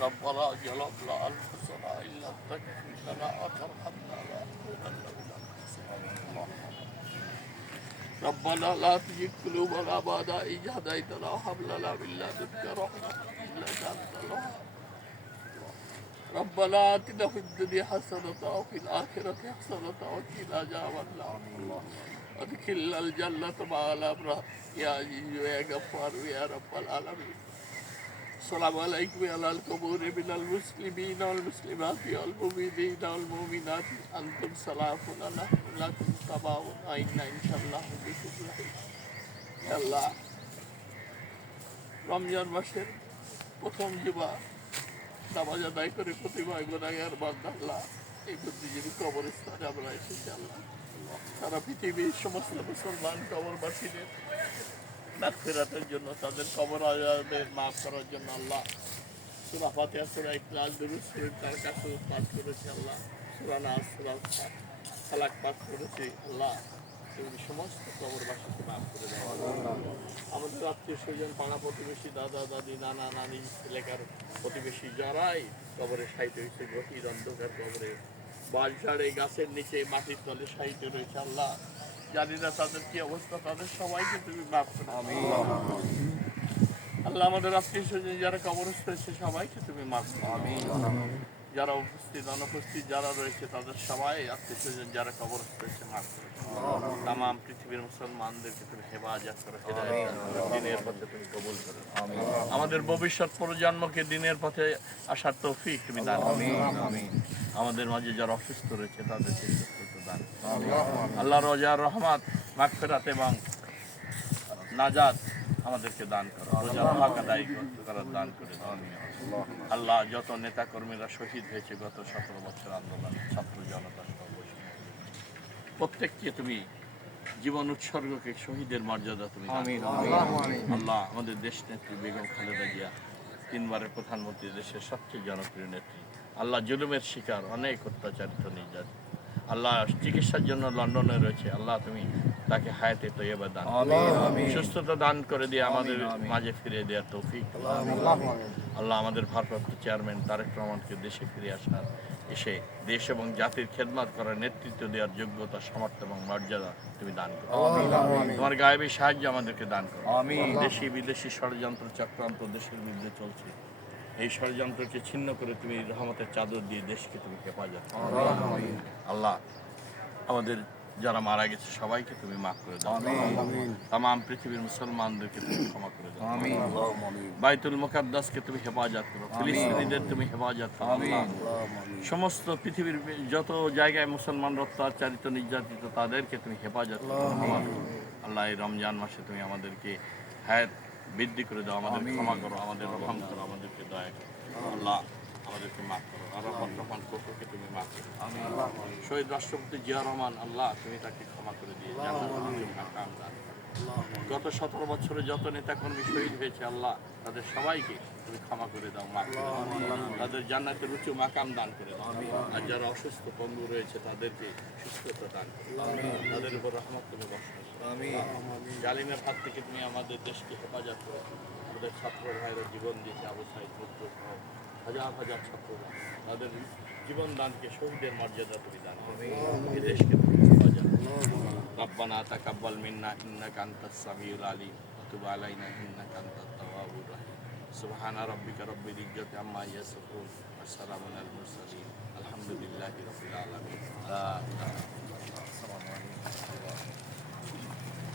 ربنا ظلمنا أنفسنا إن لم تغفر لنا وترحمنا لنكونن من الخاسرين ربنا لا تزغ قلوبنا بعد إذ هديتنا وهب لنا من لدنك رحمة إنك أنت الوهاب. ربنا آتنا في الدنيا حسنة وفي الآخرة حسنة وقنا عذاب النار. وادخلنا الجنة مع الأبرار. يا عزيز يا غفار يا رب العالمين. السلام عليكم على القبور من المسلمين والمسلمات والمؤمنين والمؤمنات أنتم سلام لنا لكم تباع إن إن شاء الله بكم رحيم يا الله রমজান মাসের প্রথম জুমা নামাজ আদায় করে প্রতিমা গোনাগার বান্দাল্লাহ এই বুদ্ধিজীবী কবরস্থানে আমরা এসেছি আল্লাহ সারা পৃথিবীর সমস্ত মুসলমান কবরবাসীদের ফেরাতের জন্য, তাদের কবর আজাদের মাফ করার জন্য আল্লাহ সুরা ফাতিহা, সুরা ইখলাস, দুরুদ শরীফ তার কাছে পাঠ করেছি আল্লাহ। সুরা নাস, সুরা খালাক পাঠ করেছি আল্লাহ। সমস্ত কবরবাসীকে মাফ করে দাও আমাদের আত্মীয় স্বজন, পাড়া প্রতিবেশী, দাদা, দাদি, নানা, নানি, এলাকার প্রতিবেশী যারাই কবরে সাইট হয়েছে, গভীর অন্ধকার কবরে। বাঁশঝাড়ে গাছের নিচে, মাটির তলে সাহিত্য রয়েছে আল্লাহ। জানি না তাদের কি অবস্থা তাদের সবাইকে তুমি মাফ করে আল্লাহ আমাদের আত্মীয় স্বজন যারা কবরস্থ হয়েছে সবাইকে তুমি মাফ করো। যারা উপস্থিত অনুপস্থিত যারা রয়েছে তাদের সবাই আত্মীয় স্বজন যারা কবরস্থ হয়েছে মাফ করে। তামাম পৃথিবীর মুসলমানদেরকে তুমি হেফাজত করো হেদায়েত দিনের পথে তুমি কবুল করো। আমাদের ভবিষ্যৎ প্রজন্মকে দিনের পথে আসার তৌফিক তুমি দান। আমাদের মাঝে যারা অসুস্থ রয়েছে তাদেরকে দান। আল্লাহ রোজার রহমত মাগফিরাত এবং নাজাদ আমাদেরকে দান করো। রোজার হক আদায় করার দান করে আল্লাহ যত নেতা কর্মীরা শহীদ হয়েছে গত সতেরো বছর আন্দোলন ছাত্র জনতা প্রত্যেককে তুমি জীবন উৎসর্গকে শহীদের মর্যাদা তুমি আল্লাহ আমাদের দেশ নেত্রী বেগম খালেদা জিয়া তিনবারের প্রধানমন্ত্রী দেশের সবচেয়ে জনপ্রিয় নেত্রী। আল্লাহ জুলুমের শিকার অনেক অত্যাচারিত নির্যাতিত আল্লাহ চিকিৎসার জন্য লন্ডনে রয়েছে। আল্লাহ তুমি তাকে হায়াতে তৈবা দান সুস্থতা দান করে দিয়ে আমাদের মাঝে ফিরে দেওয়ার তৌফিক। আল্লাহ আমাদের ভারপ্রাপ্ত চেয়ারম্যান তারেক রহমানকে দেশে ফিরে আসার এসে দেশ এবং জাতির খেদমাত করার নেতৃত্ব দেওয়ার যোগ্যতা সামর্থ্য এবং মর্যাদা তুমি দান করো। তোমার গায়েবী সাহায্য আমাদেরকে দান করো। আমি দেশি বিদেশি ষড়যন্ত্র চক্রান্ত দেশের বিরুদ্ধে চলছে। এই ষড়যন্ত্রকে ছিন্ন করে তুমি রহমতের চাদর দিয়ে দেশকে তুমি হেফাজত। আল্লাহ আমাদের যারা মারা গেছে সবাইকে তুমি মাফ করে দাও। তাম পৃথিবীর মুসলমানদেরকে তুমি ক্ষমা করে দাও। বাইতুল মুকাদ্দাসকে তুমি হেফাজত করো। ফিলিস্তিনিদের তুমি হেফাজত করো। সমস্ত পৃথিবীর যত জায়গায় মুসলমান অত্যাচারিত নির্যাতিত তাদেরকে তুমি হেফাজত করো। আল্লাহ এই রমজান মাসে তুমি আমাদেরকে হায়াত বৃদ্ধি করে দাও। আমাদের ক্ষমা করো আমাদের রহম করো আমাদেরকে দয়া করো আল্লাহ আমাদেরকে মাফ করো আর রহমান রহমান কোকোকে তুমি মাফ করো শহীদ রাষ্ট্রপতি জিয়া রহমান আল্লাহ তুমি তাকে ক্ষমা করে দিয়ে। গত সতেরো বছরে যত নেতাকর্মী শহীদ হয়েছে আল্লাহ তাদের সবাইকে তুমি ক্ষমা করে দাও দাও। তাদের জান্নাতের উঁচু মাকাম দান করে দাও। আর যারা অসুস্থ বন্ধু রয়েছে তাদেরকে সুস্থতা দান করো তাদের উপর রহমত তুমি করো। জালিমের হাত থেকে তুমি আমাদের দেশকে হেফাজত করো। আমাদের ছাত্র ভাইরা জীবন দিয়েছে আবসায় মুক্ত হাজার হাজার ছাত্ররা। তাদের জীবনদানকে শহীদের মর্যাদা পরিদান এ দেশকে ربنا تقبل منا إنك أنت السميع العليم وتب علينا إنك أنت التواب الرحيم سبحان ربك رب العزة عما يصفون والسلام على المرسلين الحمد لله رب العالمين لا إله إلا الله السلام عليكم